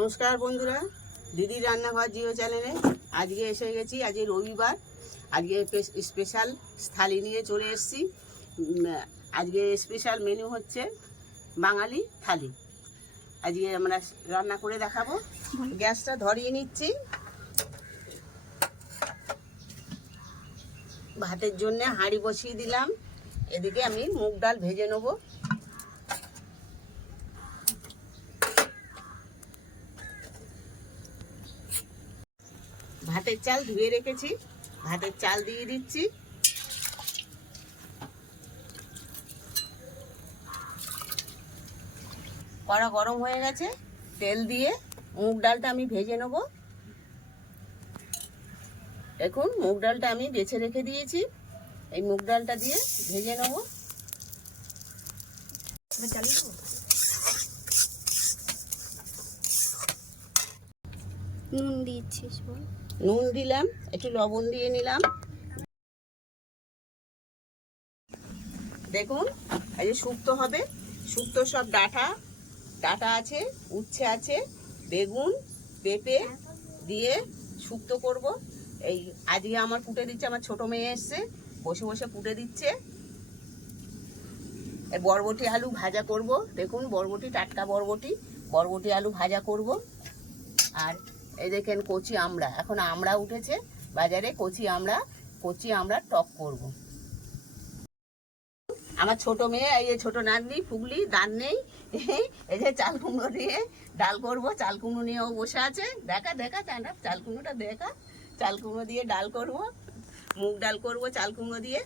নমস্কার বন্ধুরা দিদির রান্নাঘর জিও চ্যানেলে আজকে এসে গেছি, আজকে রবিবার, আজকে স্পেশাল থালি নিয়ে চলে এসেছি। আজকে স্পেশাল মেনু হচ্ছে বাঙালি থালি। আজকে আমরা রান্না করে দেখাবো। গ্যাসটা ধরিয়ে নিচ্ছি। ভাতের জন্য হাঁড়ি বসিয়ে দিলাম। এদিকে আমি মুগ ডাল ভেজে নেব। ভাতের চাল ধুয়ে রেখেছি। ভাতের চাল দিয়ে দিচ্ছি। কড়া গরম হয়ে গেছে, তেল দিয়ে মুগ ডালটা আমি ভেজে নেব। দেখুন, মুগ ডালটা আমি বেছে রেখে দিয়েছি। এই মুগ ডালটা দিয়ে ভেজে নেব। নুন দিচ্ছিস বল। নুন দিলাম, একটু লবণ দিয়ে নিলাম। দেখুন, এই যে শুক্তো হবে, শুক্তো সব ডাটা ডাটা আছে, উচ্ছে আছে, বেগুন, পেঁপে দিয়ে শুক্তো করব। এই আজকে আমার কুটে দিচ্ছে, আমার ছোট মেয়ে এসছে, বসে বসে কুটে দিচ্ছে। বরবটি আলু ভাজা করব। দেখুন, বরবটি, টাটকা বরবটি বরবটি আলু ভাজা করব। আর এই দেখেন কচি আমড়া। এখন আমড়া উঠেছে, বাজারে কচি আমড়া কচি আমড়া টক করব। আমার ছোট মেয়ে, এই যে ছোট নাতনি, ফুগলি, দান নেই। এই যে চাল কুমড়ো দিয়ে ডাল করব, চাল কুমড়ো নিয়েও বসে আছে। দেখা দেখা চানটা চাল কুমড়োটা দেখা। চাল কুমড়ো দিয়ে ডাল করব, মুগ ডাল করব, চাল কুমড়ো দিয়ে।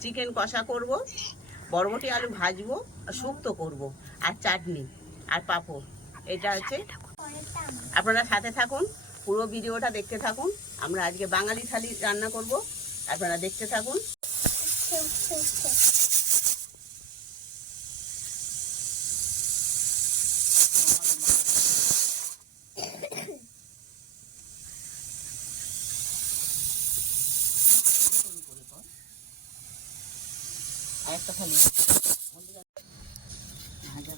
চিকেন কষা করব, বরবটি আলু ভাজবো, আর শুক্তো করব, আর চাটনি, আর পাঁপড়। এটা হচ্ছে আপনারা সাথে থাকুন, পুরো ভিডিওটা দেখতে থাকুন। আমরা আজকে বাঙালি থালি রান্না করব, আপনারা দেখতে থাকুন আরেকটা থালি ভাজা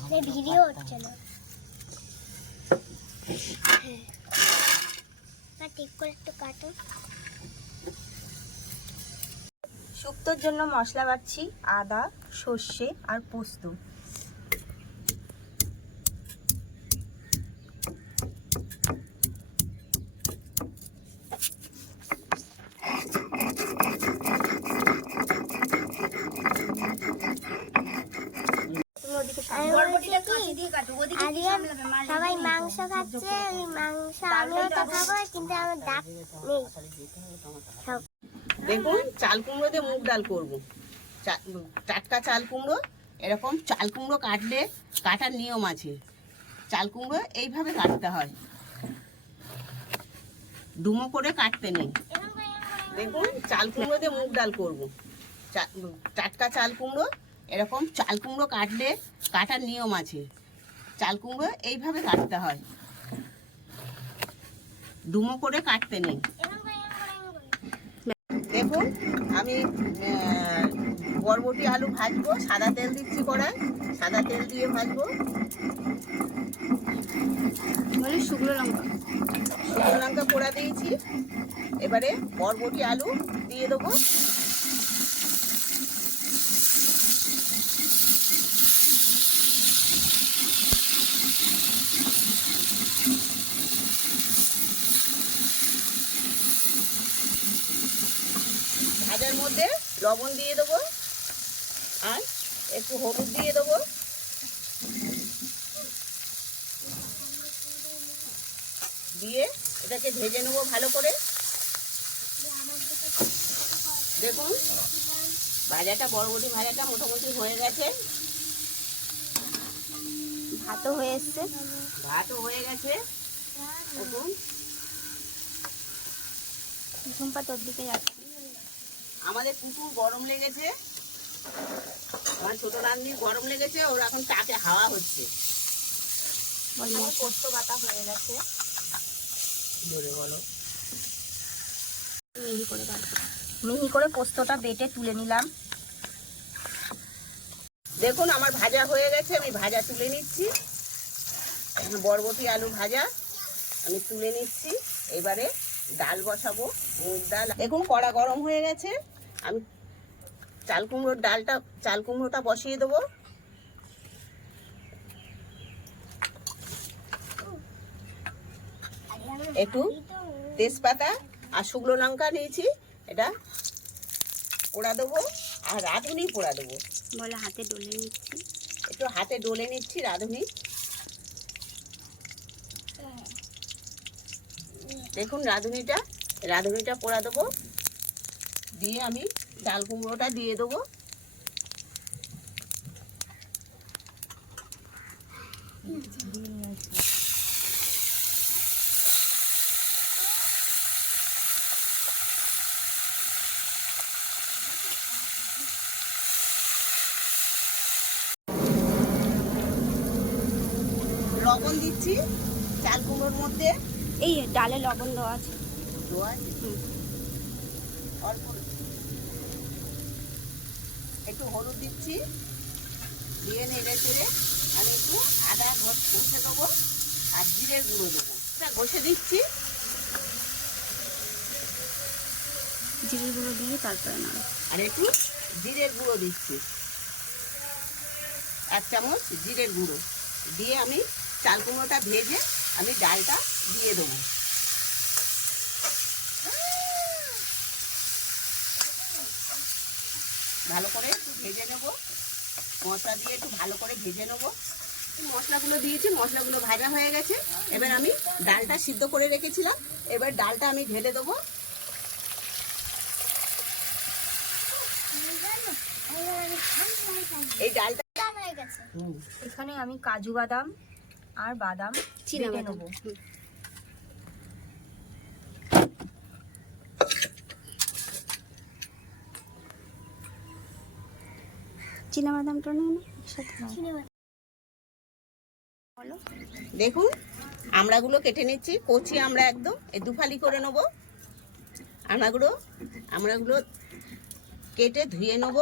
শুক্তো শুক্তো ভিডিও হচ্ছে না ঠিক করে একটু কাটো শুক্তোর জন্য মশলা বাটছি আদা সর্ষে আর পোস্ত। সবাই মাংস খাচ্ছে আমি মাংস আমিও তো খাব কিন্তু আমার ডাক নেই। দেখুন চাল কুমড়ো দিয়ে মুগ ডাল করব। টাটকা চাল কুমড়ো, এরকম চাল কুমড়ো কাটলে কাটার নিয়ম আছে। চাল কুমড়ো এইভাবে কাটতে হয়। ডুমো করে কাটতে নেই। দেখুন, চাল কুমড়ো দিয়ে মুগ ডাল করব। টাটকা চাল কুমড়ো, এরকম চাল কুমড়ো কাটলে কাটার নিয়ম আছে। চাল কুমড়ো এইভাবে কাটতে হয়। ডুমো করে কাটতে নেই। দেখুন আমি বরবটি আলু ভাজবো সাদা তেল দিচ্ছি কড়াই সাদা তেল দিয়ে ভাজবো। মানে শুকনো লঙ্কা। শুকনো লঙ্কা পোড়া দিয়েছি। এবারে বরবটি আলু দিয়ে দেবো। মধ্যে লবণ দিয়ে দেবো আর একটু হলুদ দিয়ে দেবো। দিয়ে এটাকে ভেজে নেব ভালো করে। দেখুন, ভাজাটা বড়বটি ভাজাটা মোটামুটি হয়ে গেছে। ভাতও হয়ে এসছে। ভাতও হয়ে গেছে। দেখুন। ঝুম্পা তোর দিকে যাচ্ছে। আমাদের কুকুর গরম লেগেছে। আমার ছোট রান্নির গরম লেগেছে ওর এখন তাকে হাওয়া হচ্ছে। পোস্ত বাটা হয়ে গেছে। জোরে বলো। মিহি করে মিহি করে পোস্তটা বেটে তুলে নিলাম। দেখুন আমার ভাজা হয়ে গেছে আমি ভাজা তুলে নিচ্ছি। বরবটি আলু ভাজা আমি তুলে নিচ্ছি। এবারে ডাল বসাবো মুগ ডাল দেখুন কড়া গরম হয়ে গেছে। আমি চাল কুমড়োর ডালটা চাল কুমড়োটা বসিয়ে দেবো। একটু তেজপাতা আর শুকনো লঙ্কা নিয়েছি এটা পোড়া দেবো আর রাঁধুনি পোড়া দেবো। বলে হাতে ডলে নিচ্ছি। একটু হাতে ডলে নিচ্ছি রাঁধুনি। দেখুন রাঁধুনিটা রাঁধুনিটা পোড়া দেবো। দিয়ে আমি ডাল কুমড়োটা দিয়ে দেবো। লবণ দিচ্ছি চাল কুমড়োর মধ্যে। এই ডালে লবণ দেওয়া আছে? একটু হলুদ দিচ্ছি। দিয়ে নেড়ে চেড়ে আমি একটু আদা ঘষ- দেবো আর জিরের গুঁড়ো দেবো। ঘষে দিচ্ছি। জিরে গুঁড়ো দিয়ে তারপরে নাড়ো আর একটু জিরের গুঁড়ো দিচ্ছি। এক চামচ জিরের গুঁড়ো। দিয়ে আমি চাল কুমড়োটা ভেজে আমি ডালটা দিয়ে দেবো। ভালো করে একটু ভেজে নেব। মশলা দিয়ে একটু ভালো করে ভেজে নেব। মশলাগুলো দিয়েছি মশলাগুলো ভাজা হয়ে গেছে। এবার আমি ডালটা সিদ্ধ করে রেখেছিলাম। এবার ডালটা আমি ঢেলে দেবো। এই ডালটা এখানে আমি কাজু বাদাম আর বাদাম চীনা নেব। চীনা বাদামটা নিয়ে নে। দেখুন আমড়াগুলো কেটে নিচ্ছি কচি আমরা একদম এই দুফালি করে নেব। আমড়াগুলো আমড়াগুলো কেটে ধুয়ে নেব।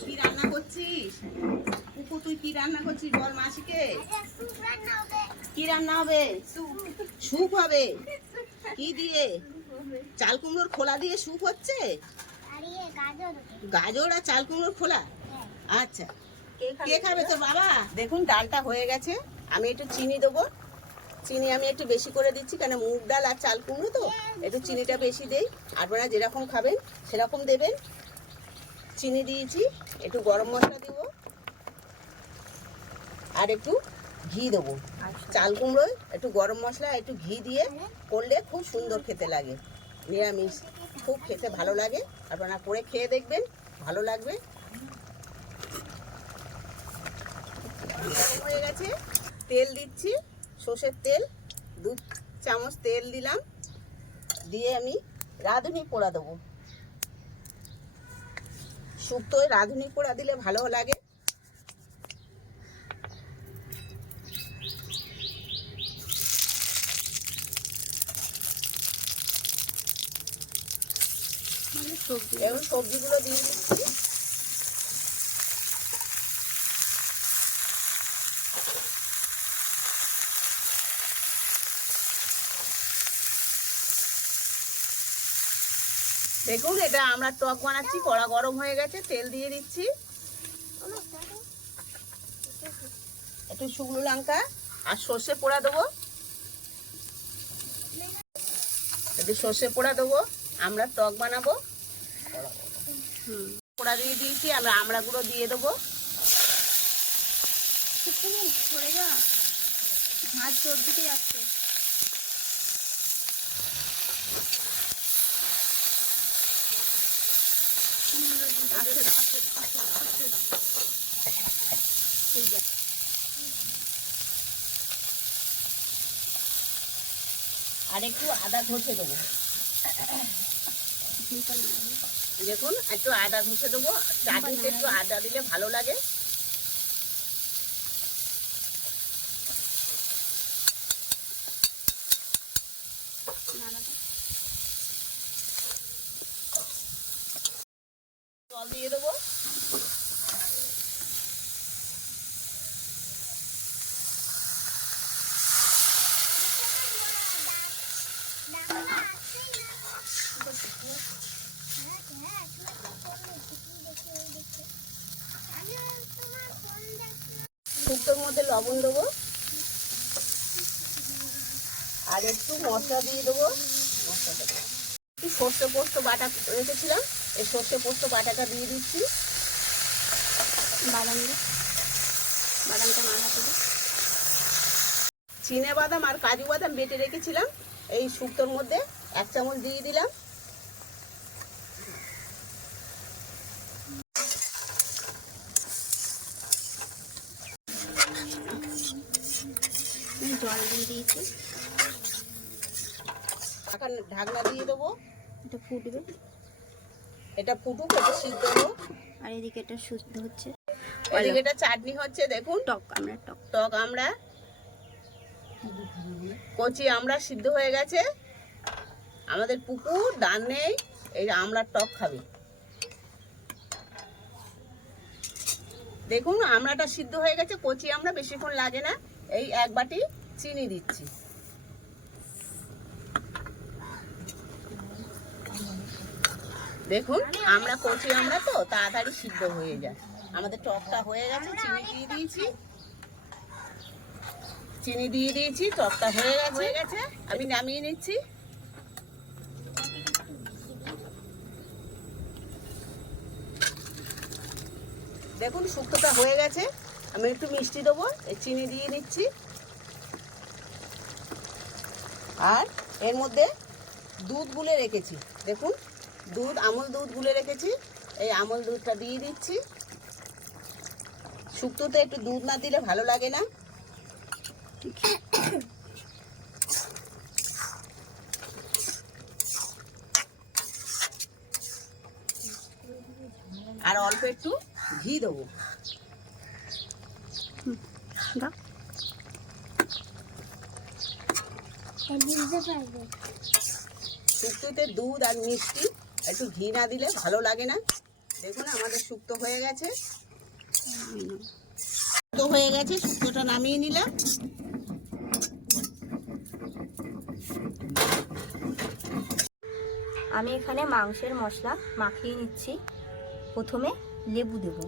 কি রান্না করছিস? কুকু তুই কি রান্না করছিস বল মাসিকে? কি রান্না হবে? স্যুপ হবে। কি দিয়ে? চাল কুমড়োর খোলা দিয়ে স্যুপ হচ্ছে? গাজর। আর চাল কুমড়োর খোলা? আচ্ছা। কে খাবে তোর বাবা? দেখুন ডালটা হয়ে গেছে। আমি একটু চিনি দেবো। চিনি আমি একটু বেশি করে দিচ্ছি কেন মুগ ডাল আর চাল কুমড়ো তো? একটু চিনিটা বেশি দেই। আপনারা যেরকম খাবেন সেরকম দেবেন। চিনি দিয়েছি। একটু গরম মশলা দিব। আর একটু ঘি দেবো। আচ্ছা। চাল কুমড়োয় একটু গরম মশলা একটু ঘি দিয়ে করলে খুব সুন্দর খেতে লাগে। নিরামিষ খুব খেতে ভালো লাগে। আপনারা করে খেয়ে দেখবেন ভালো লাগবে। হয়ে গেছে তেল দিচ্ছি সর্ষের তেল দু চামচ তেল দিলাম। দিয়ে আমি রাঁধুনি পোড়া দেবো। শুক্তোয় রাঁধুনি পোড়া দিলে ভালো লাগে। এবার সবজিগুলো দিয়ে দিচ্ছি। দেখুন, এটা আমরা টক বানাচ্ছি, কড়া গরম হয়ে গেছে, তেল দিয়ে দিচ্ছি। একটু শুকনো লঙ্কা আর সর্ষে পোড়া দেবো। একটু সর্ষে পোড়া দেবো, আমরা টক বানাবো। পোড়া দিয়ে দিয়েছি আমরা আমড়াগুলো দিয়ে দেবো। পড়ে যা। হাত তোর দিকে যাচ্ছে আর একটু আদা ঘষে দেবো। দেখুন একটু আদা মিশে দেবো। চাটনিতে একটু আদা দিলে ভালো লাগে। শুক্তোর মধ্যে লবণ দেবো। আর একটু মশলা দিয়ে দেবো। মশলা দেবো। একটু সর্ষে পোস্ত বাটা রেখেছিলাম। এই সর্ষে পোস্ত বাটাটা দিয়ে দিচ্ছি। বাদাম বাদামটা মাখাতে চিনে বাদাম আর কাজু বাদাম বেটে রেখেছিলাম। এই শুক্তোর মধ্যে এক চামচ দিয়ে দিলাম আমি জল দিয়ে দিয়েছি ঢাকা ঢাকনা দিয়ে দেবো। এটা ফুটবে। এটা ফুটুক এটা সিদ্ধ হোক। আর এদিকে এটা শুদ্ধ হচ্ছে। এদিকে এটা চাটনি হচ্ছে দেখুন। টক আমরা টক। টক আমরা। কচি আমরা সিদ্ধ হয়ে গেছে। আমাদের পুকুর ডান নেই। এই আমড়ার টক খাবে। দেখুন আমড়াটা সিদ্ধ হয়ে গেছে কচি আমরা বেশিক্ষণ লাগে না। এই এক বাটি চিনি দিচ্ছি। দেখুন আমরা কচি আমরা তো তাড়াতাড়ি সিদ্ধ হয়ে যায়। আমাদের টকটা হয়ে গেছে চিনি দিয়ে দিয়েছি। চিনি দিয়ে দিয়েছি টকটা হয়ে গেছে। হয়ে গেছে। আমি নামিয়ে নিচ্ছি। দেখুন শুক্তোটা হয়ে গেছে। আমি একটু মিষ্টি দেবো এই চিনি দিয়ে নিচ্ছি আর এর মধ্যে দুধ গুলে রেখেছি। দেখুন, দুধ, আমল দুধ গুলে রেখেছি। এই আমল দুধটা দিয়ে দিচ্ছি। শুক্তোতে একটু দুধ না দিলে ভালো লাগে না। আর অল্প একটু ঘি দেবো দাও শুক্তোতে দুধ আর মিষ্টি একটু ঘি না দিলে ভালো লাগে না। দেখুন আমাদের শুক্তো হয়ে গেছে। শুক্তো হয়ে গেছে শুক্তোটা নামিয়ে নিলাম। আমি এখানে মাংসের মশলা মাখিয়ে নিচ্ছি। প্রথমে লেবু দেব।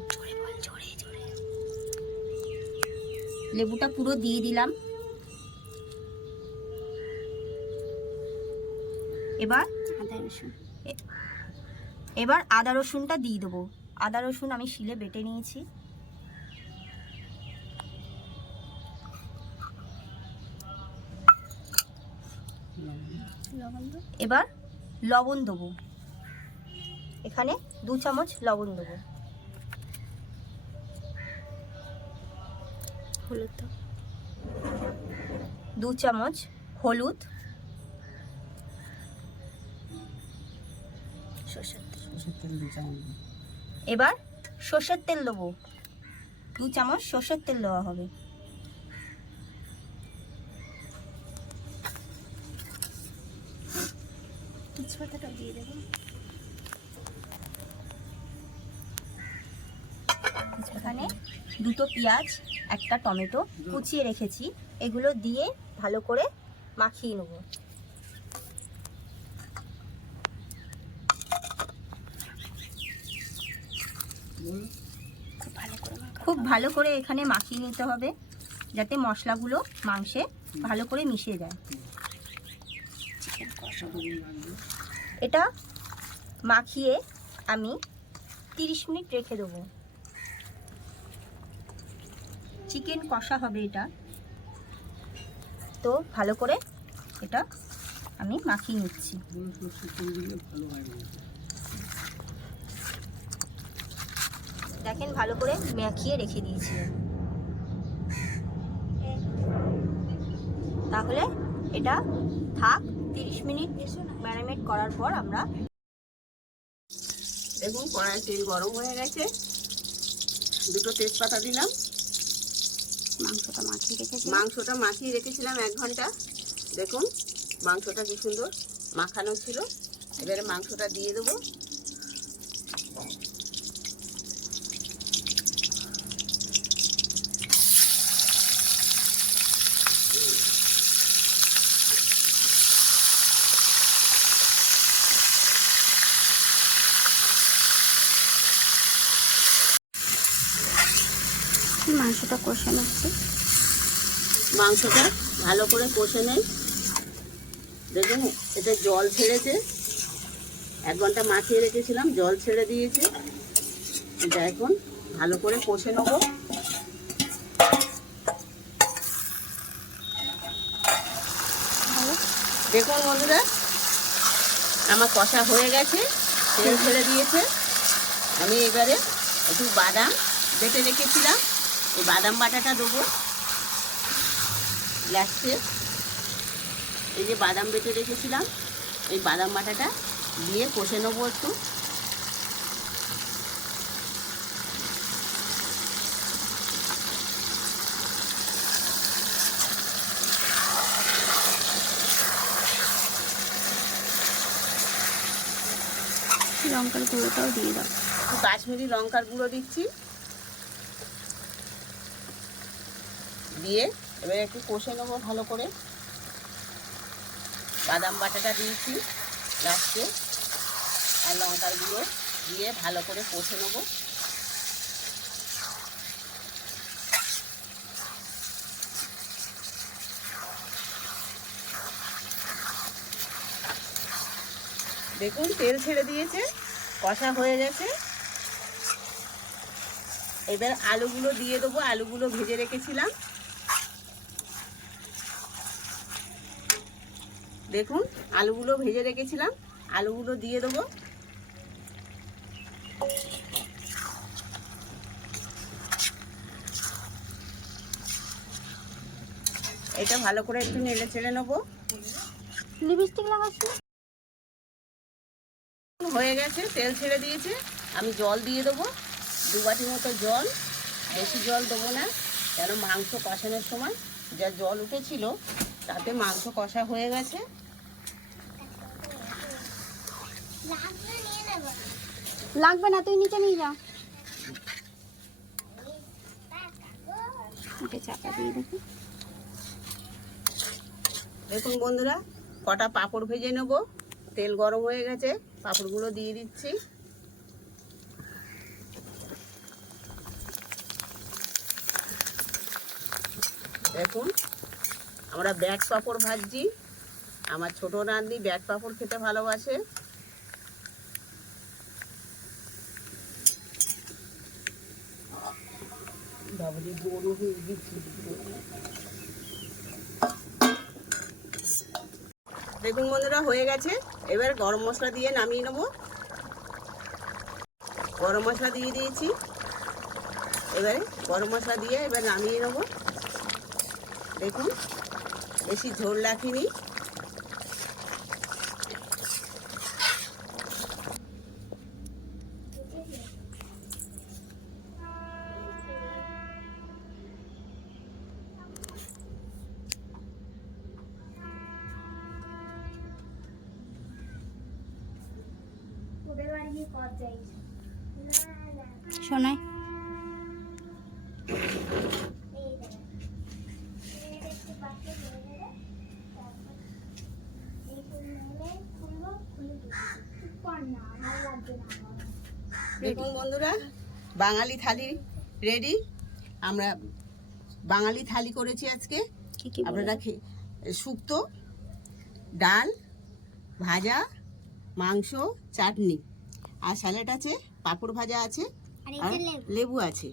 লেবুটা পুরো দিয়ে দিলাম। এবার আদা রসুন। এ- এবার আদা রসুনটা দিয়ে দেবো। আদা রসুন আমি শিলে বেটে নিয়েছি। লবণ এবার লবণ দেবো। এখানে দু চামচ লবণ দেবো। হলুদ দু চামচ হলুদ। সর্ষের তেল। এবার সর্ষের তেল দেবো। দু চামচ সর্ষের তেল দেওয়া হবে। তেজপাতাটা দিয়ে দেবো। এখানে দুটো পেঁয়াজ একটা টমেটো কুচিয়ে রেখেছি। এগুলো দিয়ে ভালো করে মাখিয়ে নেব। খুব ভালো করে এখানে মাখিয়ে নিতে হবে, যাতে মশলাগুলো মাংসে ভালো করে মিশে যায়। এটা মাখিয়ে আমি তিরিশ মিনিট রেখে দেবো। চিকেন কষা হবে এটা। তো ভালো করে এটা আমি মাখিয়ে নিচ্ছি। দেখেন ভালো করে মাখিয়ে রেখে দিয়েছি। তাহলে এটা থাক তিরিশ মিনিট ম্যারিনেট করার পর আমরা দেখুন কড়াই তেল গরম হয়ে গেছে। দুটো তেজপাতা দিলাম। মাংসটা মাখিয়ে রেখেছি মাংসটা মাখিয়ে রেখেছিলাম এক ঘণ্টা। দেখুন মাংসটা কি সুন্দর মাখানো ছিল। এবারে মাংসটা দিয়ে দেবো। মাংসটা কষে নিচ্ছি মাংসটা ভালো করে কষে নেই। দেখুন এটা জল ছেড়েছে। এক ঘণ্টা মাখিয়ে রেখেছিলাম জল ছেড়ে দিয়েছে। এটা এখন ভালো করে কষে নেব। দেখুন বন্ধুরা আমার কষা হয়ে গেছে তেল ছেড়ে দিয়েছে। আমি এবারে একটু বাদাম বেটে রেখেছিলাম। এই বাদাম বাটাটা দেবো। লাস্টে এই যে বাদাম বেটে রেখেছিলাম, এই বাদাম বাটাটা দিয়ে কষে নেব একটু। লঙ্কার গুঁড়োটাও দিয়ে দাও। কাশ্মীরি লঙ্কার গুঁড়ো দিচ্ছি। দিয়ে এবার একটু কষে নেব ভালো করে। বাদাম বাটাটা দিয়েছি লাস্টে। আর লঙ্কার গুঁড়ো দিয়ে ভালো করে কষে নেব। দেখুন, তেল ছেড়ে দিয়েছে, কষা হয়ে গেছে। এবার আলুগুলো দিয়ে দেবো, আলুগুলো ভেজে রেখেছিলাম। দেখুন আলুগুলো ভেজে রেখেছিলাম। আলুগুলো দিয়ে দেবো। এটা ভালো করে একটু নেড়ে চেড়ে নেব। লিপস্টিক লাগাচ্ছি। হয়ে গেছে তেল ছেড়ে দিয়েছে। আমি জল দিয়ে দেবো দু বাটি মতো জল। বেশি জল দেবো না কেন মাংস কষানোর সময়। যা জল উঠেছিল তাতে মাংস কষা হয়ে গেছে। লাগবে না তুই নিচে নিয়ে যা। চাপা দিয়ে দেখি। দেখুন বন্ধুরা কটা পাঁপড় ভেজে নেব। তেল গরম হয়ে গেছে পাঁপড়গুলো দিয়ে দিচ্ছি। দেখুন আমরা ব্যাট পাঁপড় ভাজছি। আমার ছোট রাঁধি ব্যাট পাঁপড় খেতে ভালোবাসে। গেছি দেখুন বন্ধুরা, হয়ে গেছে। এবার গরম মশলা দিয়ে নামিয়ে নেব। গরম মশলা দিয়ে দিয়েছি। এবারে গরম মশলা দিয়ে এবার নামিয়ে নেব। দেখুন, বেশি ঝোল রাখিনি। দেখুন বন্ধুরা বাঙালি থালি রেডি আমরা বাঙালি থালি করেছি আজকে। আপনারা শুক্তো ডাল ভাজা মাংস চাটনি। আর স্যালাড আছে পাঁপড় ভাজা আছে আর লেবু। আছে।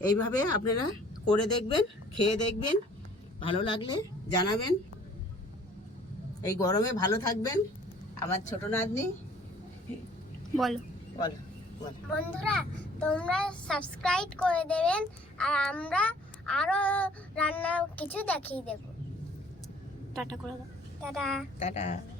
এইভাবে আপনারা করে দেখবেন খেয়ে দেখবেন ভালো লাগলে জানাবেন। এই গরমে ভালো থাকবেন। আমার ছোট নাতনি। বলো। বল বল। বন্ধুরা তোমরা সাবস্ক্রাইব করে দেবেন আর আমরা আরও রান্না কিছু দেখিয়ে দেব। টাটা করে দাও। টাটা। টাটা।